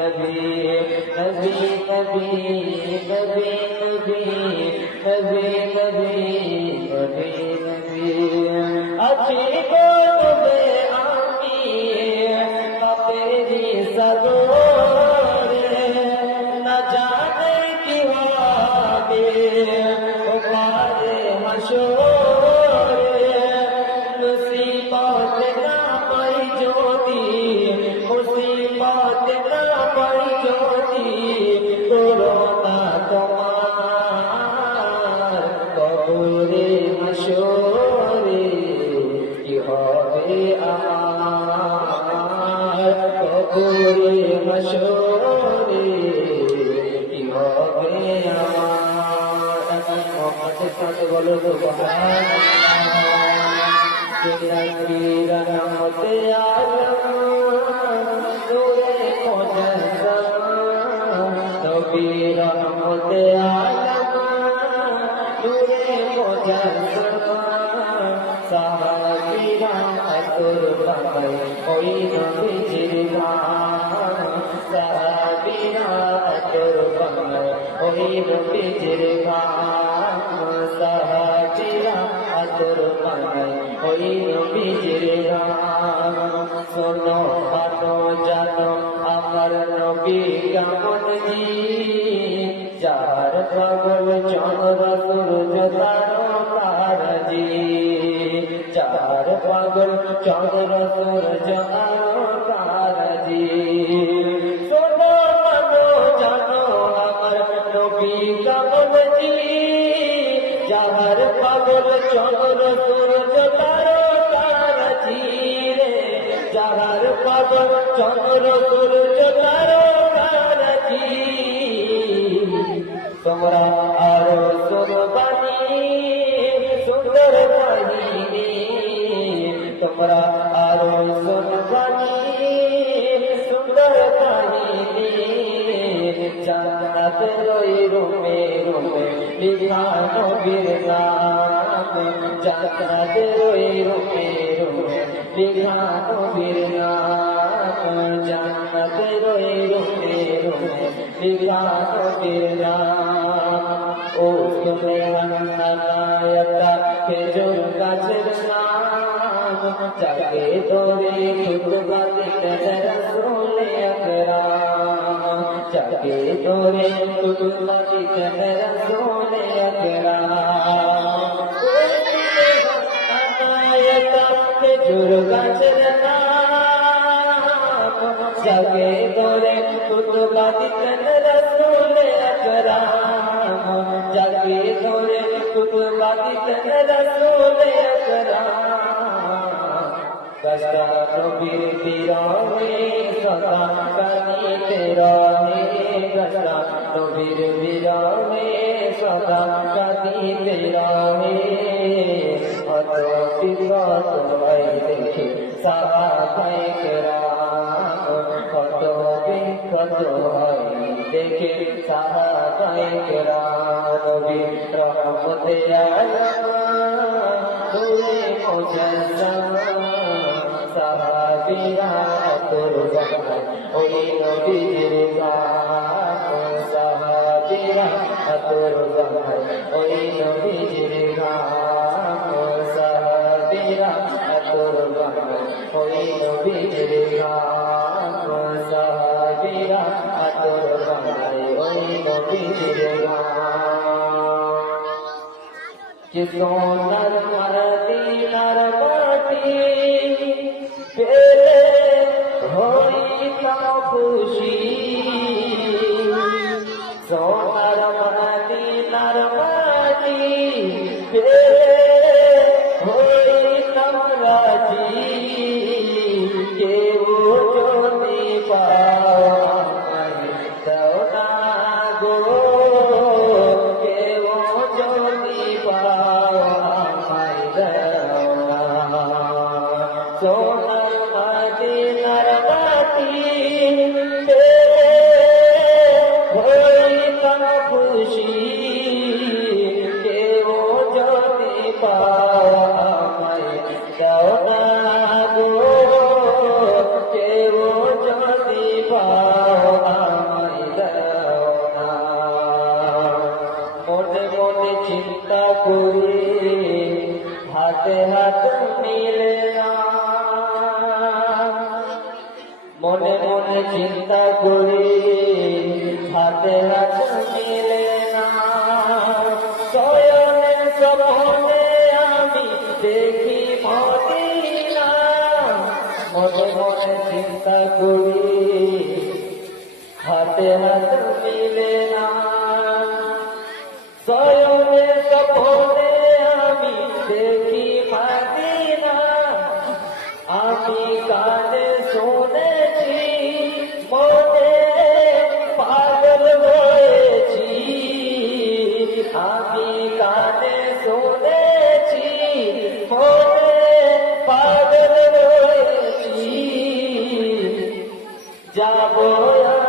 নবী নবী নবী নবী নবী নবী নবী নবী নবী আছি গোবে আমি পাপেরি সাগরে না জানে কি হবে ও পারে হাসরে মুসিবত না পাই যদি মুসিবত না পাই যদি করোনা তোমার কবরে হাসরে কি হবে আমার কবরে হাসরে কি হবে আমার এখন মোহাম্মদের সাথে বলো সুবহানাল্লাহ রহমতে আলম নূরে মুজাসসাম নবী রহমতে আলম নূরে মুজাসসাম সাহাবীরা আতর পায় ওই নবীজির গান সাহাবীরা আতর পায় ওই নবীজির গান সাহাবীরা আতর পায় ওই নবীজির গান শোনো মানো জানো আমার নবী কেমন জি যার পাগল চন্দ্র সূর্য তারকাজি যার পাগল চন্দ্র সূর্য তারকাজি শোনো মানো জানো আমার নবী কেমন জি যার পাগল চন্দ্র সূর্য তারকাজি রে যার পাগল চন্দ্র সূর্য তারকাজি তোমরা আরো শুনবানি সুন্দর কাহিনী তোমরা আরো শুনবানি সুন্দর কাহিনী জান্নাতের ওই রুমে রুমে লিখা নবীর নাম জান্নাতের ওই রুমে রুমে লিখা নবীর নাম জান্নাতের ওই রুমে রুমে লিখা নবীর নাম ও তুমি একটা খেজুর গাছের নাম যাকে ধরে খুতবা দিতেন রাসূল আকরাম যাকে ধরে খুতবা দিতেন রাসূল আকরাম একটা খেজুর গাছের নাম যাকে ধরে খুতবা দিতেন রাসূল আকরাম যাকে ধরে খুতবা দিতেন রাসূল আকরাম কষ্টা নবীর বিরহে সদা কাঁদিতে রহে কষ্টা নবীর বিরহে সদা কাঁদিতে রহে অত বিপদ হয় দেখে সাহাবায়ে কেরাম কত বিপদ হয় দেখে সাহাবায়ে কেরাম নবী রহমতে আলম নূরে মুজাসসাম সাহাবীরা কুরবান ওই নবীর গান সাহাবীরা কুরবান ওই নবীর গান সাহাবীরা কুরবান ওই নবীর গান সাহাবীরা কুরবান ওই নবীর গান যে সোনার মদিনার মাটি পেলে হইতাম খুশি সোনার মদিনার মাটি পেলে হইতাম রাজি কেউ যদি পায় দাও না গো কেউ যদি পায় দাও না সোনার মদিনার মাটি পেলে হইতাম খুশি কেউ যদি পায় দাও না গো কেউ যদি পায় হাতে হাত মিলে না সয়নে সপনে আমি দেখি মদিনা আমি কানে শুনেছি মনে পাগল হয়েছি আমি কানে শুনেছি মনে পাগল হয়েছি যাব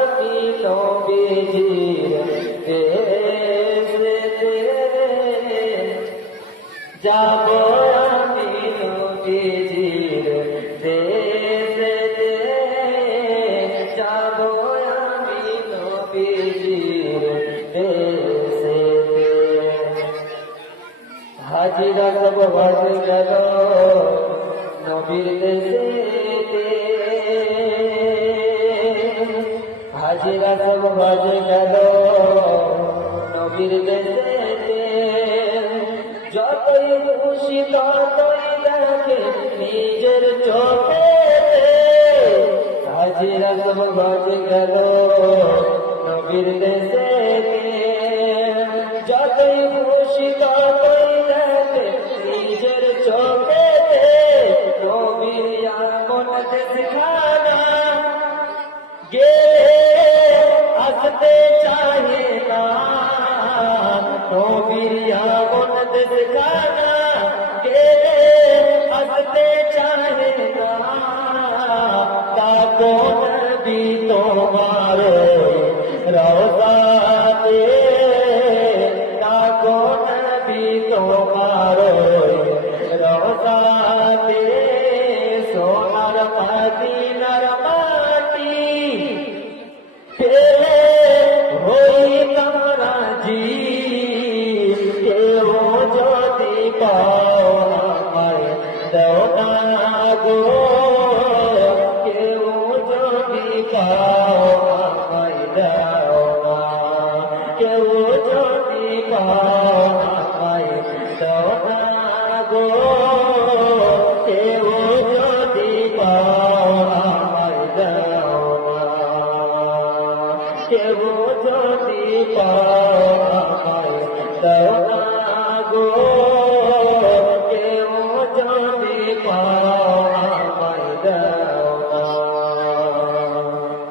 আমি নবীজির দেশেতে যাব আমি নবীজির দেশেতে যাব আমি নবীজির দেশেতে হাজিরা সব বাজে গেল নবীর দেশেতে হাজিরা সব বাজে গেল নবীর দেশেতে যতই খুশি ততই দেখে নিজের চোখে হাজিরা সব বাজে গেল নবীর দেশেতে যতই খুশি ততই দেখে নিজের চোখে নবীর এমন দেশখানা গেলে আসতে চাহে না নবীর এমন দেশখানা গেলে আসতে চাহে না তাকো নবী তোমার রওজাতে তাকো নবী তোমার রওজাতে সোনার মদিনার মাটি পেলে হইতাম রাজি কেউ যদি পাও আমায় দাও না গো কেউ যদি পাও আমায় দাও না কেউ যদি পাও আমায় দাও না গো কেউ যদি পাও আমায় দাও না কেউ যদি পাও আমায় দাও না গো কেউ যদি পাও আমায় দাও না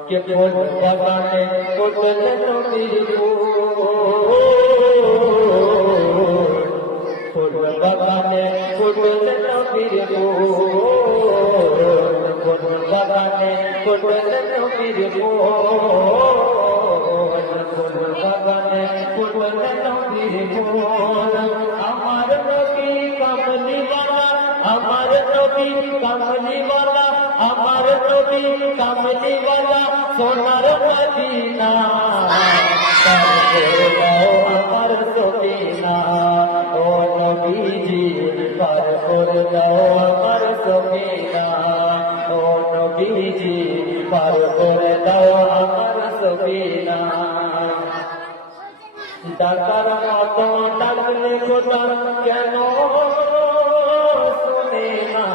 কে ফুল বাগানে ফুটল নবীর ফুল বাগানে ফুটল নবীর ফুল বাগানে ফুটল নবীর ফুল বাগানে ফুটল নবীর ফুল আমার নবী কামলিওয়ালা আমার নবী কামলিওয়ালা আমার নবী কামলিওয়ালা সোনার মদিনা আমার সবিনা ও নবীজি পার করে দাও আমার সবিনা ও নবীজি পার করে দাও আমার সবিনা ডাকার মতো ডাকলে খোদা কেন শুনে না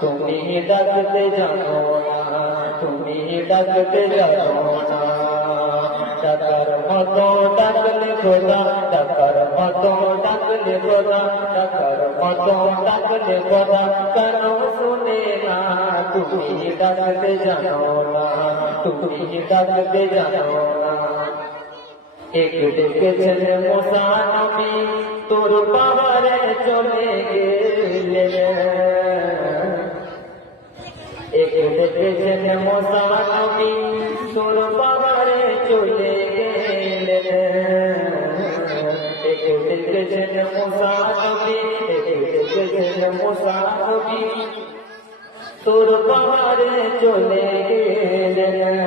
তুমি ডাকতে জানো না তুমি ডাকতে জানো না ডাকার মতো ডাকলে খোদা ডাকার মতো ডাকলে খোদা ডাকার মতো ডাকলে খোদা কেন শুনে না তুমি ডাকতে জানো না তুমি ডাকতে জানো না এক ডেকেছেন মুসা নবী তোর পাহাড়ে চলে গেলেন এক ডেকেছেন মুসা নবী তোর পাহাড়ে চলে গেলেন এক ডেকেছেন মুসা নবী এক ডেকেছেন মুসা নবী তোর পাহাড়ে চলে গেলেন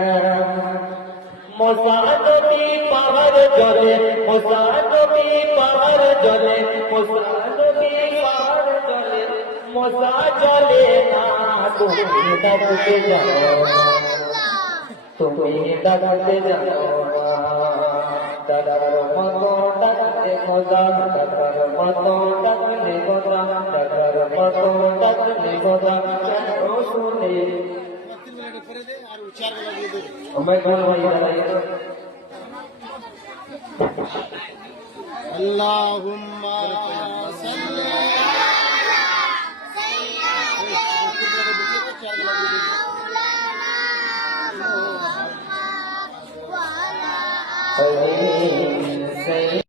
মুসা নবী পাহাড় জলে মুসা নবী পাহাড় জলে মুসা নবী পাহাড় জলে মুসা জলে না তুমি ডাকতে জানো তুমি ডাকতে জানো দাদার মতো ডাকতে খোদা দাদার মতো ডাকলে খোদা দাদার মতো ডাকলে খোদা কেন শুনে میں کون بھائی بتائیے اللهم صل سید